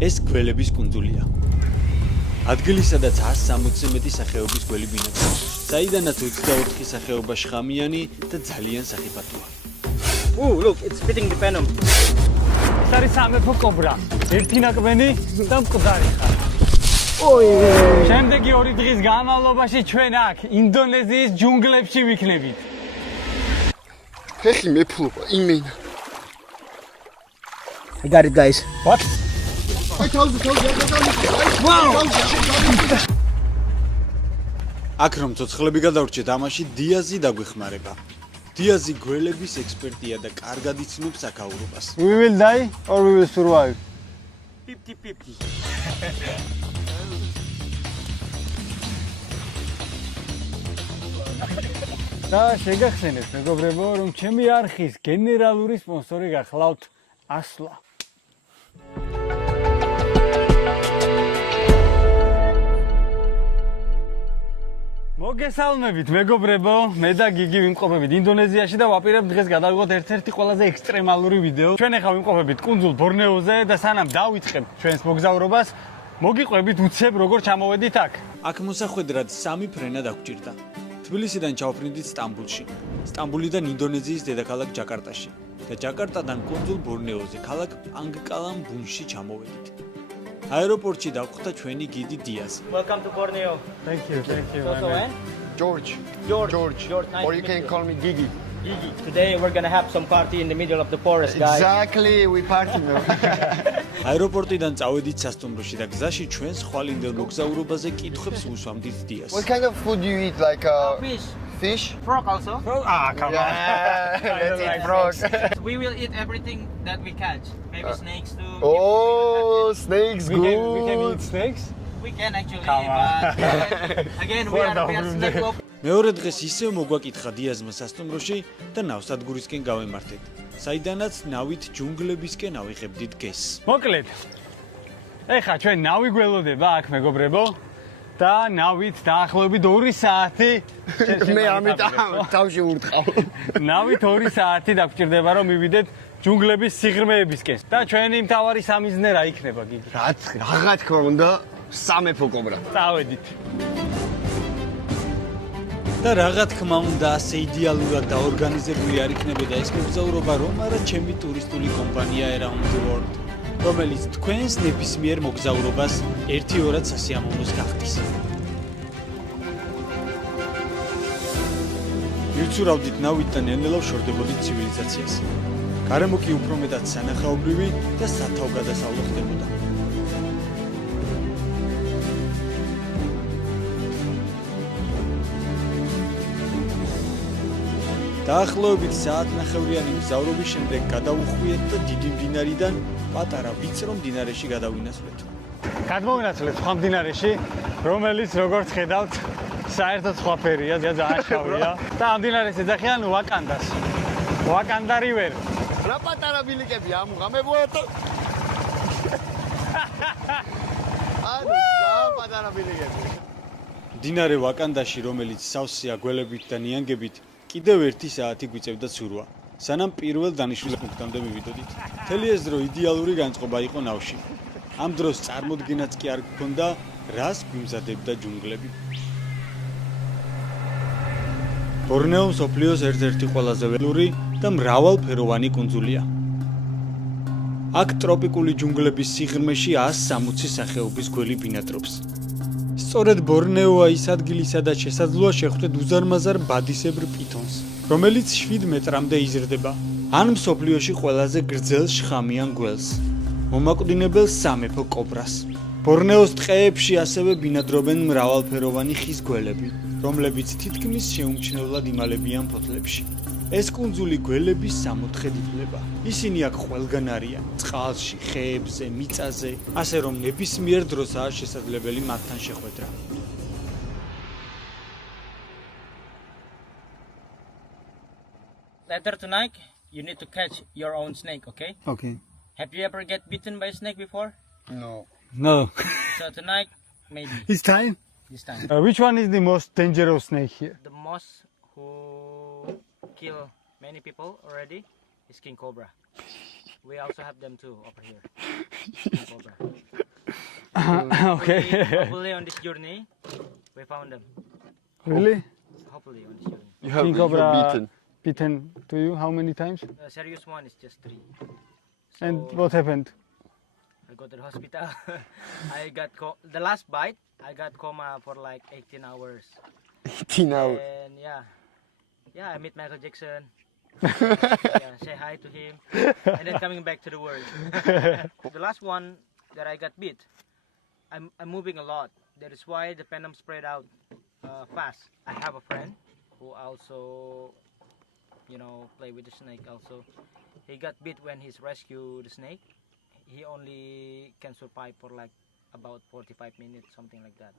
ეს გველების კუნძულია. ადგილი, სადაც 160-ზე მეტი სახეობის გველი ბინადრობს, საიდანაც 24 სახეობა შხამიანი და ძალიან სახიფათოა. Look, it's spitting the venom. ეს არის სამეფო კობრა. ერთი ნაკბენი და მკვდარი ხარ. შემდეგი 2 დღის განმავლობაში ჩვენ აქ ინდონეზიის ჯუნგლებში ვიქნებით. ფეხი მეფლობა იმენა. I got it, guys. What? აქ რომ ცოცხლები გადავრჩეთ, ამაში დიაზი დაგვეხმარება. დიაზი გველების ექსპერტია და კარგად იცნობს აქაურობას. We will die or we will survive. 50-50. და შეგახსენეთ, მეგობრებო, რომ ჩემი არხის გენერალური სპონსორი გახლავთ ასლა. მოგესალმებით, მეგობრებო, მე და გიგი ვიმყოფებით ინდონეზიაში და ვაპირებთ დღეს გადავიღოთ ერთ-ერთი ყველაზე ექსტრემალური ვიდეო. ჩვენ ახლა ვიმყოფებით კუნძულ ბორნეოზე და სანამ დავიწყებთ ჩვენს მოგზაურობას, მოგიყვებით უცებ როგორ ჩამოვედით აქ. აქ მოსახვედრად 3 ფრენა დაგვჭირდა. თბილისიდან ჩავფრინდით სტამბულში, სტამბულიდან ინდონეზიის დედაქალაქ ჯაკარტაში და ჯაკარტადან კუნძულ ბორნეოზე, ქალაქ პანგკალამბუნში ჩამოვედით. აეროპორტში დავხვდა ჩვენი გიდი დიაზი. Welcome to Borneo. Thank you. George. Nice Or to you meet can you. call me Gigi. Gigi. Today we're gonna have some party in the middle of the forest, guys. Exactly, we party now. აეროპორტიდან წავედით სასტუმროში და გზაში ჩვენს ხვალინდელ მოგზაურობაზე კითხვებს უსვამდით დიას. What kind of food do you eat? Like Fish. fish? Frog also. Come on. Yeah, let's eat frog. We will eat everything that we catch. Maybe snakes too. Oh, snakes We can good. eat snakes. We can actually, Come on. but again, we are snake love. მეორე დღეს ისევ მოგვაკითხა დიაზმა სასტუმროში და ნავსადგურისკენ გავემართეთ, საიდანაც ნავით ჯუნგლებისკენ ავიღებდით გესს. მოკლედ. ეხლა ჩვენ ნავი გველოდება აქ, მეგობრებო. და ნავით დაახლოებით 2 საათი მე ამიტომ თავში ურტყავ. ნავით 2 საათი დაგჭირდება რომ მივიდეთ ჯუნგლების სიღრმეებისკენ. და ჩვენი მთავარი სამიზნე რა იქნება, გიგი? რა თქმა უნდა, სამეფო კობრა. წავედით. და რა თქმა უნდა, ასე იდეალურად დაორგანიზებული არ იქნებოდა ეს მოგზაურობა, რომ არა ჩემი ტურისტული კომპანია Around the World, რომელიც თქვენს ნებისმიერ მოგზაურობას 1-2 სასიამოვნოს გახდის. ვიცურავდით ნავით და ნელ-ნელა ვშორდებოდით ცივილიზაციას. გარემო კი უფრო მეტად სანახაობრივი და სათავგადასავლო ხდებოდა. დაახლოებით საათნახევრიანი მგზავრობის შემდეგ გადავუხვიეთ და დიდი მდინარიდან პატარა ვიწრო მდინარეში გადავინაცვლეთ. გადმოვინაცვლეთ სხვა მდინარეში, რომელიც როგორც ხედავთ, საერთოდ სხვა ფერია, ძალიან შავია და ამ მდინარეს ეძახიან ვაკანდას. ვაკანდა რივერ. რა პატარა ბილიკები ამღამებოა. ანუ პატარა ბილიკები. მდინარე ვაკანდაში, რომელიც სავსეა გველებით და ნიანგებით, კიდევ 1 საათი გვიწევდა ცურვა, სანამ პირველ დანიშნულ პუნქტამდე მივიდოდით. მთელი ეს დრო იდეალური განწყობა იყო ნავში. ამ დროს წარმოდგენაც კი არ გქონდა, რას გვიმზადებდა ჯუნგლები. ბორნეო მსოფლიოს ერთ-ერთი ყველაზე ველური და მრავალფეროვანი კუნძულია. აქ ტროპიკული ჯუნგლების სიღრმეში 160 სახეობის გველი ბინადრობს. სწორედ ბორნეოა ის ადგილი, სადაც შესაძლოა შეხვდეთ უზარმაზარ ბადისებრ პითონს, რომელიც 7 მეტრამდე იზრდება, ან მსოფლიოში ყველაზე გრძელ შხამიან გველს, მომაკვდინებელ სამეფო კობრას. ბორნეოს ტყეებში ასევე ბინადრობენ მრავალფეროვანი ხის გველები, რომლებიც თითქმის შეუმჩნევლად იმალებიან ფოთლებში. ეს კუნძული გველების სამოთხედ ითვლება. ისინი აქ ყველგან არიან, წყალში, ხეებზე, მიწაზე, ასე რომ ნებისმიერ დროსაა შესაძლებელი მათთან შეხვედრა. Later tonight, you need to catch your own snake, okay? Okay. Have you ever get bitten by a snake before? No. No. So tonight, maybe It's time. this time. Which one is the most dangerous snake here? The most who kill many people already is King Cobra. We also have them too over here. Cobra. Okay. Hopefully on this journey, we found them. Really? Hopefully on this journey. You have King you're Cobra beaten. Beaten to you how many times? Serious one is just 3. And So, what happened? I go to the hospital. I got the last bite. I got coma for like 18 hours. 18 hours. And yeah, I meet Michael Jackson. Yeah, say hi to him, and then coming back to the world. The last one that I got bit, I'm moving a lot. That is why the venom spread out fast. I have a friend who also, play with the snake. Also, he got bit when he's rescued the snake. He only can survive for like about 45 minutes, something like that.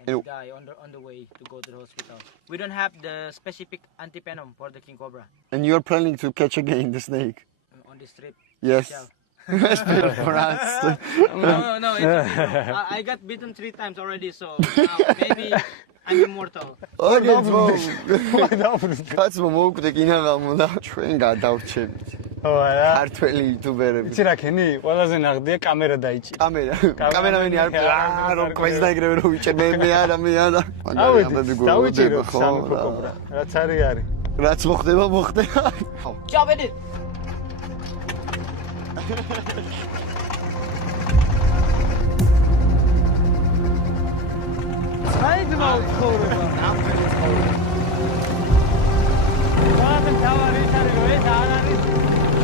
And he died on the way to go to the hospital. We don't have the specific anti-venom for the king cobra. And you're planning to catch again the snake? On this trip. Yes. Shall. Especially for us. No, it's okay. I got bitten 3 times already, so now maybe I'm immortal. კაცმა მოუკვდე კინაღამო და ჩვენ გადავრჩებით. ო არა. ქართველი იუტუბერები. იცი რა ქენი? ყველაზე ნაღდია კამერა დაიჭი. კამერამენი არ რომ კვეს დაიგრევე რომ ვიჭერმე მე არა. დავიჭიროთ სამეფო კობრა. რაც არის. რაც მოხდება. Chop it. საიდმა უცხოვრება. ბაბენ თავარი არის რომ ეს არ არის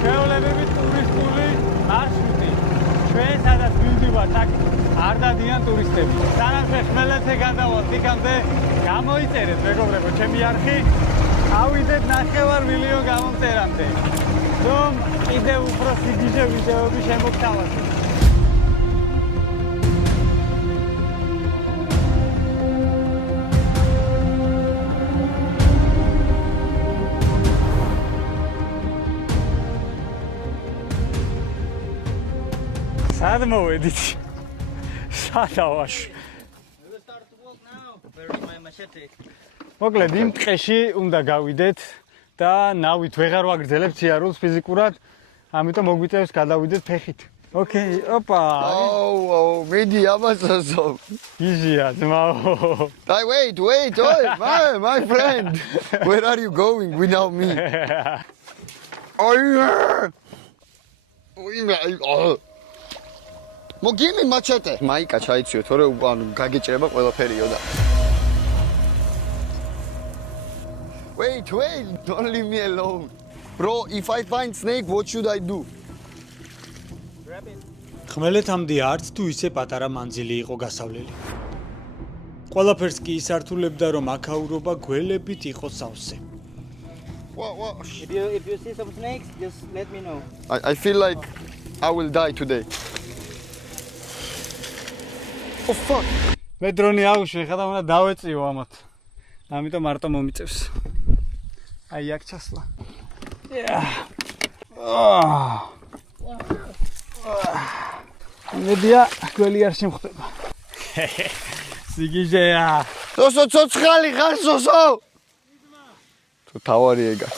ჩვეულებები ტურისტული მარშრუტი. ჩვენ სადაც მივდივართ აქ არ დადიან ტურისტები. სანამ ხმელეთზე გადავალთ იქამდე გამოიწერეთ მეგობრებო ჩემი არხი. ავიდეთ 9 მილიონ გამომწერამდე. რომ კიდევ უფრო სიგიჟე ვიდეოები შემოგთავაზოთ. სად მოვედით? სადავაში. We will start to walk now. Where is my machete? მოკლედ იმ ტყეში უნდა გავიდეთ და ნავით ვეღარ ვაგრძელებთ სიარულს ფიზიკურად, ამიტომ მოგვიწევს გადავიდეთ ფეხით. Okay, opa. Oh, მედი ამასასო. Easy-ა, ძმაო. Wait, my friend. Where are you going without me? Give me machete. მაიკა ჩაიციო, თორე გაგეჭრება ყველაფერიო და. Wait, don't leave me alone. Bro, if I find snake, what should I do? Grab it. ხმელეთამდე არც თუ ისე პატარა მანძილი იყო გასავლელი. ყველაფერს კი ისართულებდა რომ აქაურობა გველებით იყო სავსე. What? If you see some snakes, just let me know. I feel like I will die today. Oh fuck. მე დრონი აუშვი, ხადა უნდა დავეწიო ამათ. ამიტომ მარტო მომიწევს. აი აქ ჩასვლა. მედია გველი არ შემხდება. სიგიჟეა. სოსო ცოცხალი ხარ სოსო. თუ თავარი ეგა.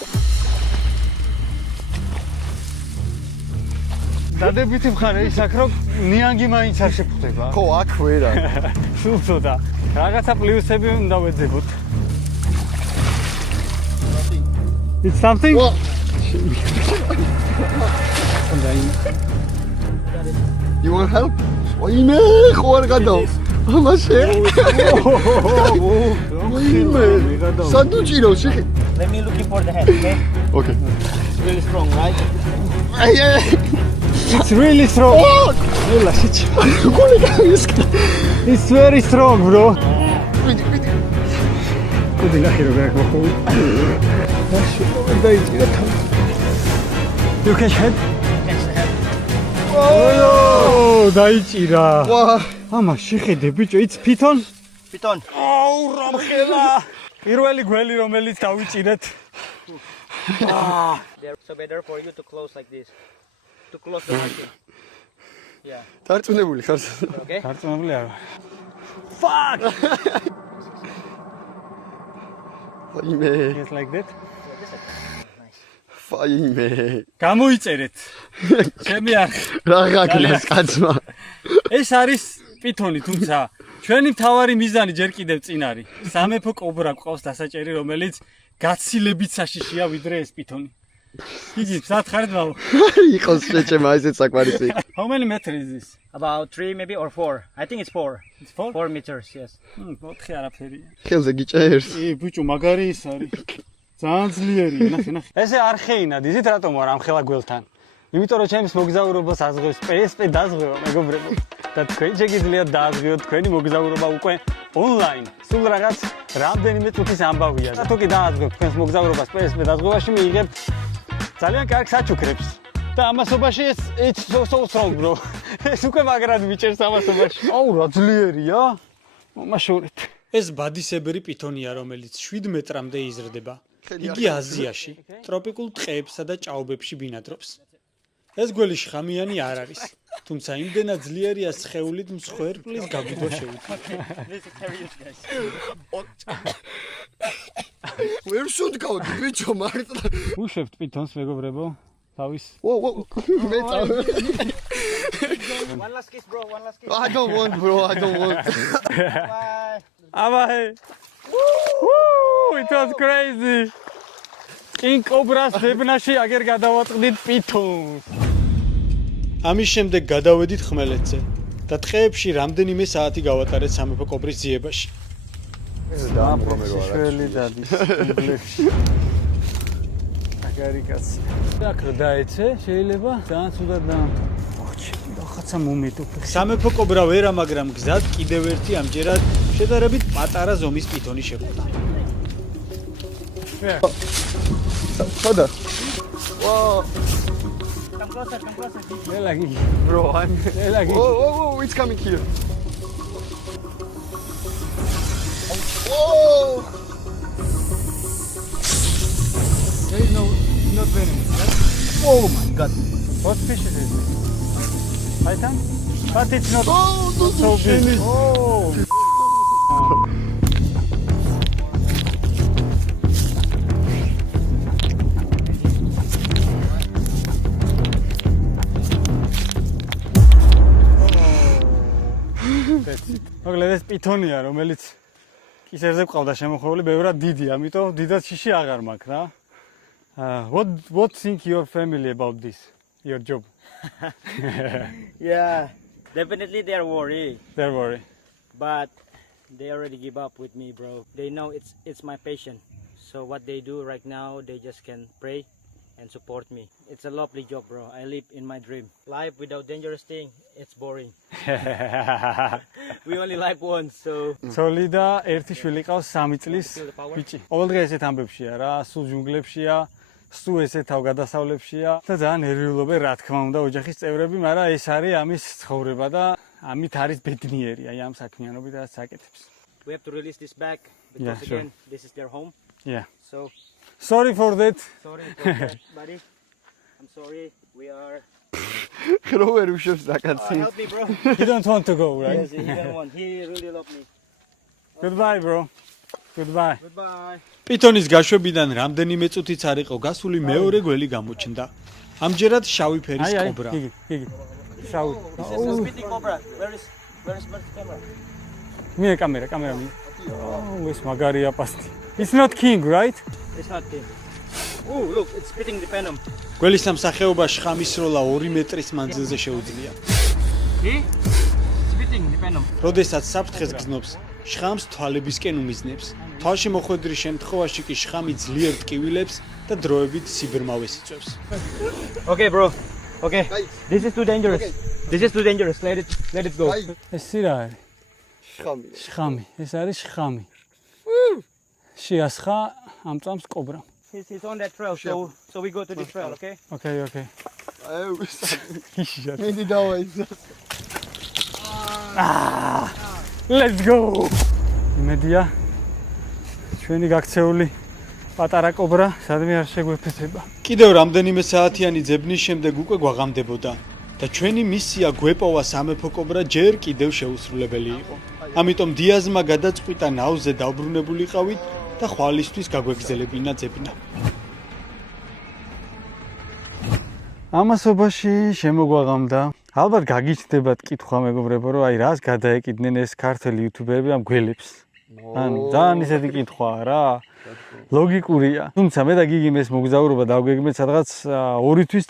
დადებითი მხარე ის აქ რომ ნიანგი მაინც არ შეფხვდება. ხო, აქ ვერა. სულ ცოტა. რაღაცა პლუსები უნდა ვეძებოთ. It's something? What? You want help? ვაიმე, ხო არ გადავა. ამაშე. ვაიმე. სანდუჭირო შეხი. Let me looking for the head, okay? Okay. It's really strong, right? It's really strong. It's very strong, bro. Kudi lahi ro gak mohu. You catch head? Catch the head. Oh, daichira. Wow. Ama შეხედე ბიჭო, it's piton? Piton. Oh, ramkhela. პირველი გველი რომელიც დავიჭირეთ. So better for you to close like this. To close the machine. Yeah. დარწმუნებული ხარ? Okay. დარწმუნებული არა. Fuck. ვაიმე. Just like that. Nice. ფაიმე. გამოიწერეთ. ჩემი არხი. რა გაკეთეს კაცმა? ეს არის პითონი, თუმცა ჩვენი მთავარი მიზანი ჯერ კიდევ წინ არის. სამეფო კობრა გვყავს დასაჭერი, რომელიც გაცილებით საშიშია ვიდრე ეს პითონი. იგი სათხარით მამო. იყოს შეჭემა ესეც საკვარისი. How many meters is this? About 3 maybe or 4. I think it's 4. It's 4? 4 meters, yes. 4 არაფერია. ხელზე გიჭერს. ბიჭო, მაგარი ის არის. ძალიან ძლიერია, ნახე. ესე არ ხეინად, იზით რატომ ვარ ამ ხელა გველთან? იმიტომ რომ ჩემს მოგზაურობას აზღვევს PSP დაზღვევა, მეგობრებო. და თქვენ შეგიძლიათ დააზღვიოთ თქვენი მოგზაურობა უკვე ონლაინ. სულ რაღაც რამდენიმე წუთის ამბავია. და თუ კი დააზღვევთ თქვენს მოგზაურობას PSP დაზღვევაში მიიღებთ ძალიან კარგ საჩუქრებს. და ამასობაში it's so strong bro. ეს უკვე მაგრად მიჭერს ამასობაში. აუ რა ძლიერია. მომაშორეთ. ეს ბადისებრი პითონია, რომელიც 7 მეტრამდე იზრდება. იგი აზიაში, ტროპიკულ ტყეებსა და ჭაობებში ბინადრობს. ეს გველი შხამიანი არ არის, თუმცა იმდენად ძლიერია სხეულით მსხვერპლის გაგვიდვა შეუძლია. ვერ შევდგავდი ბიჭო მარტო. უშვებთ პითონს მეგობრებო, თავის. მე წავ. One last kiss, bro. One last kiss. I don't want bro, I don't want. Bye. Abay. Woo! It was crazy. In Cobra's ბებნაში აგერ გადავაწყდით პითონს. ამის შემდეგ გადავედით ხმელეთზე და ტყეებში რამდენიმე საათი გავატარეთ სამეფო კობრის ძიებაში. შველი დადის ინგლისში. აგარი კაცი. აქ რა დაეცე, შეიძლება ძალიან ცუდად დაამთავრა. რაღაცა მომეტო. სამეფო კობრა ვერა, მაგრამ გზად კიდევ ერთი ამჯერად შედარებით პატარა ზომის პითონი შეხვდა. ხოდა. Come closer, come closer. ელაგი. Bro, I'm ელაგი. Whoa, it's coming here. Whoa! There is not venomous. Right? Oh my god. What fish is this? Python? But it's not so big. Oh. მოკლედ ეს პითონია, რომელიც კისერზე ყავდა შემოხვეული, ბევრად დიდი, ამიტომ დიდად შიში აღარ მაქვს რა. What think your family about this? Your job? Yeah, definitely they're worried, Don't worry. but they already give up with me, bro. They know it's my passion. So what they do right now, they just can pray and support me. It's a lovely job, bro. I live in my dream. Life without dangerous thing, it's boring. We only live once, so ცოლი და ერთი შვილი ყავს 3 წლის ბიჭი. ყოველდღე ესეთ ამბებშია რა, სულ ჯუნგლებშია, სულ ესეთ თავგადასავლებშია და ძალიან ნერვიულობენ რა თქმა უნდა ოჯახის წევრები, მაგრამ ეს არის ამის ცხოვრება და ამით არის ბედნიერი აი ამ საქმიანობით რაც აკეთებს. we have to release this back because Yeah, sure. again, this is their home. Yeah. So Sorry for that. sorry for that, buddy. I'm sorry. We are. რო ვერ უშვებს დაკაცი. Help me, bro. You don't want to go, right? Yes, he don't want. He really love me. Goodbye, bro. Goodbye. Goodbye. პითონის გაშვებიდან რამდენიმე წუთიც არ იყო გასული მეორე გველი გამოჩნდა. ამჯერად შავი ფერის კობრა. იგი. შაუ. This is a spitting cobra. Where is the camera? მია კამერა მია. Oh, ეს მაგარია პასტი. It's not king, right? It's not king. Oh, look, it's spitting the venom. გველის სამსახეობა შხამის როლა 2 მეტრის მანძილზე შეუძლია. See? Spitting the venom. როდესაც საფრთხეს გზნობს, შხამს თვალებისკენ უმიზნებს. თვალში მოხვედრის შემთხვევაში კი შხამი ძლიერ ტკივილებს და დროებით სიბრმავეს იწვევს. Okay, bro. Okay. Guys. This is too dangerous. Okay. This is too dangerous. Let it go. Guys, ეს რა არის? შხამი. შხამი. ეს არის შხამი. შეასხა ამ წამს კობრა. He's on that trail, so we go to this trail, okay? Okay. აუ, ისია. მიდი დავაი. Let's go. იმედია ჩვენი გაქცეული პატარა კობრა სადმე არ შეგვეფეთება. კიდევ რამდენიმე საათიანი ძებნის შემდეგ უკვე გვაღამდებოდა და ჩვენი მისია გვეპოვა სამეფო კობრა ჯერ კიდევ შეუსრულებელი იყო. ამიტომ დიაზმა გადაწყვიტა ნავზე დავბრუნებულიყავით და ხვალისთვის გაგვეგზელებინა ძებნა. ამასობაში შემოგვაღამდა. ალბათ გაგიჩნდებათ კითხვა მეგობრებო, რომ აი რას გადაეკიდნენ ეს ქართველი იუთუბერები ამ გველებს. ანუ ძალიან ისეთი კითხვაა რა. ლოგიკურია. თუმცა მე და გიგიმ ეს მოგზაურობა დავგეგმეთ სადღაც 2 თვის